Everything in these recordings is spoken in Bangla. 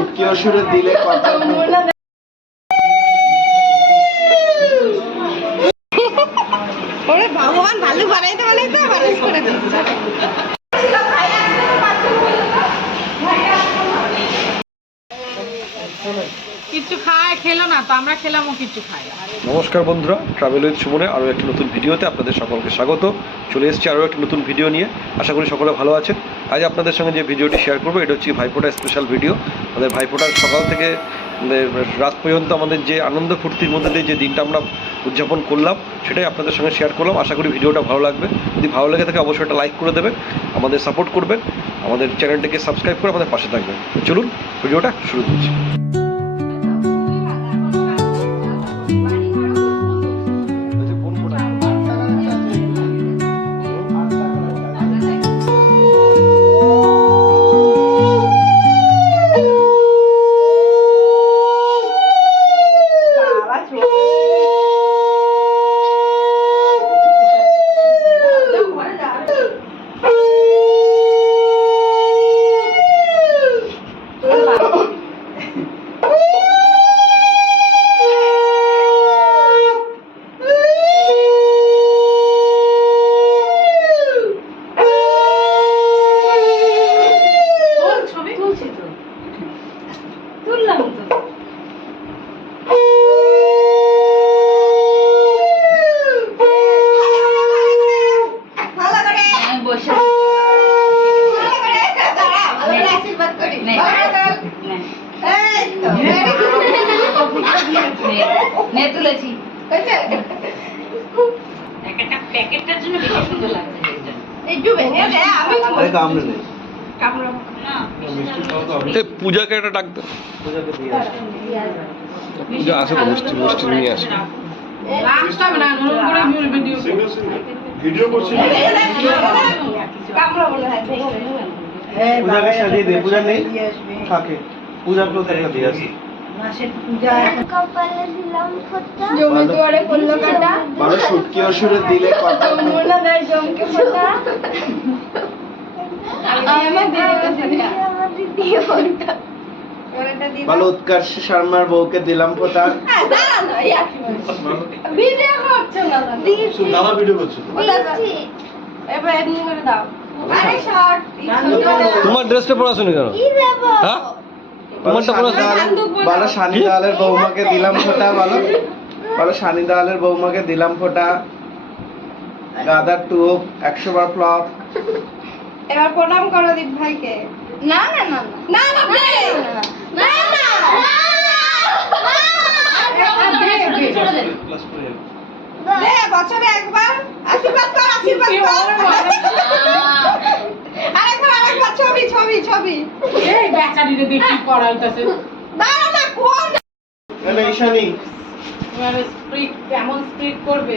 শুটকি ওষুধের দিলে কত ওরে ভগবান ভালো বানাইতে বানাইতে মানুষ করে দিচ্ছে কিচ্ছু খায় খেলো না তো আমরা খেলাম ও না। নমস্কার বন্ধুরা ট্রাভেল উইথ সুমনে আরও একটি নতুন ভিডিওতে আপনাদের সকলকে স্বাগত। চলে এসেছি আরও একটি নতুন ভিডিও নিয়ে। আশা করি সকলে ভালো আছেন। আজ আপনাদের সঙ্গে যে ভিডিওটি শেয়ার করব, এটা হচ্ছে ভাইফোঁটা স্পেশাল ভিডিও আমাদের ভাইফোঁটার সকাল থেকে রাত পর্যন্ত আমাদের যে আনন্দ ফুর্তির মধ্যে দিয়ে যে দিনটা আমরা উদযাপন করলাম, সেটাই আপনাদের সঙ্গে শেয়ার করলাম। আশা করি ভিডিওটা ভালো লাগবে। যদি ভালো লেগে থাকে, অবশ্যই একটা লাইক করে দেবেন, আমাদের সাপোর্ট করবেন, আমাদের চ্যানেলটাকে সাবস্ক্রাইব করে আমাদের পাশে থাকবেন। চলুন, ভিডিওটা শুরু করছি। আশীর্বাদ করি নে। ভালো করে। নে। এই তো নে। তুলেছি প্যাকেটটার জন্য বেশি সুন্দর লাগছে আমি পূজাকে একটা ডাক পূজা আসে তো মিষ্টি মিষ্টি নিয়ে আসে ভিডিও ভিডিও করছি হ্যাঁ। পূজাকে সাজিয়ে দে পূজা নেই থাকে পূজাকেও তো একটা দিয়ে আসি জমি দুয়ারে পড়ল কাটা দিলে কত জমকে ফোঁটা দিদি ফোঁটা ভালো উৎকর্ষ শর্মার বউকে দিলাম ফোটা ভিডিও করছ না দাদা। ভিডিও করছে এবার এমনি করে দাও। তোমার ড্রেসটা আসুনি কেন? হ্যাঁ? তোমারটা আসুনি ভালো সানি দালের বৌমাকে দিলাম ফোটা ভালো ভালো সানি দালের বৌমাকে দিলাম ফোটা। গাদার টুপ একশো বার ফ্লপ। এবার প্রণাম করো দীপ ভাইকে না না না না না। না না দে বছরে একবার আশীর্বাদ কর আশীর্বাদ কর আরেকবার আরেকবার ছবি ছবি ছবি এই বেচারিরে দেখি করা হইতাছে দাঁড়া না কোন ঈশানি এবারে স্প্রিট কেমন স্প্রিট করবে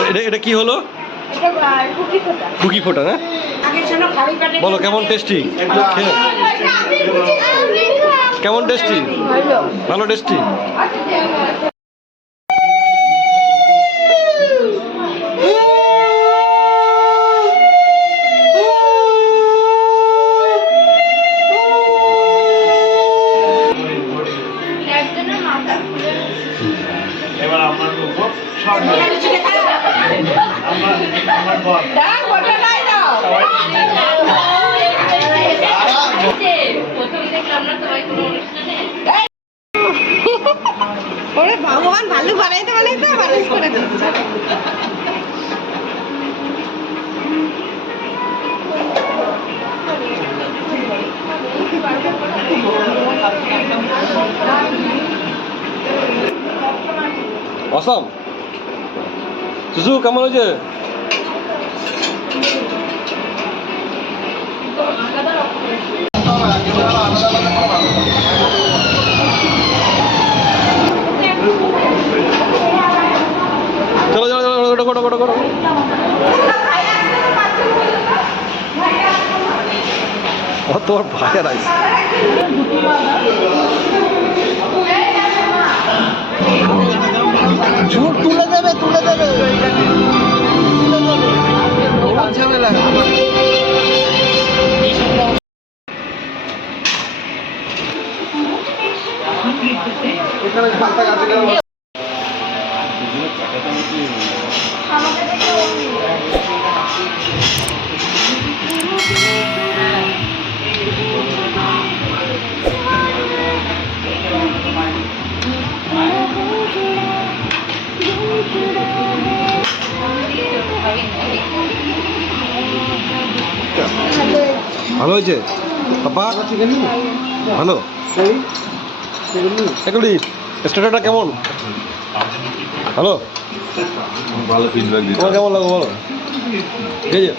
এটা এটা কি হলো? এটা কুকি ফোটা না? আগে ছিল খালি পেটে বলো কেমন টেস্টি কেমন টেস্টি ভালো। টেস্টি এবার আমার সব ওরে ভগবান ভালো বানাইতে মানুষ করে সুসু কেমন হয়েছে চলো চলো চলো ওটা করো ওটা করো ও তোমার ভাই আর আইস তুলে দেবে তুলে দেবে। ঝামেলা। ভালো হয়েছে? পাপা ভালো? এগুলি কেমন? হ্যালো ভালো ফিডব্যাক তোমার কেমন লাগল বলো? ঠিক আছে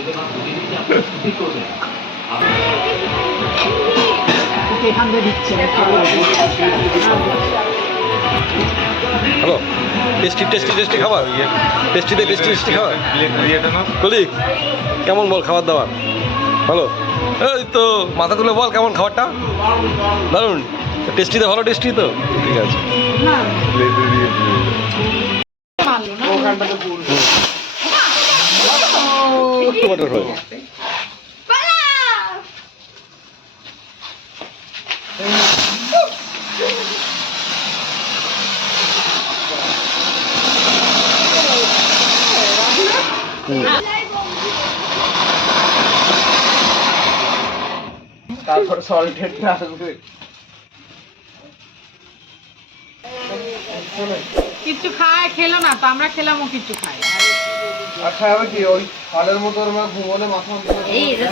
হ্যালো টেস্টি টেস্টি টেস্টি খাবার? টেস্টিতে টেস্টি টেস্টি খাবার? কলি কেমন বল খাবার দাবার? ভালো? এই তো, মাথা তুলে বল কেমন খাবারটা? দারুণ। টেস্টিতে ভালো টেস্টি তো? ঠিক আছে। ওখানটাতে তারপর সল্টেডটা আসবে কিচ্ছু খায় খেলো না তো আমরা খেলাম ও কিচ্ছু খায় আর খাবে কি ওই হলের মতো আমরা ঘুমোলে মাথা এই এটা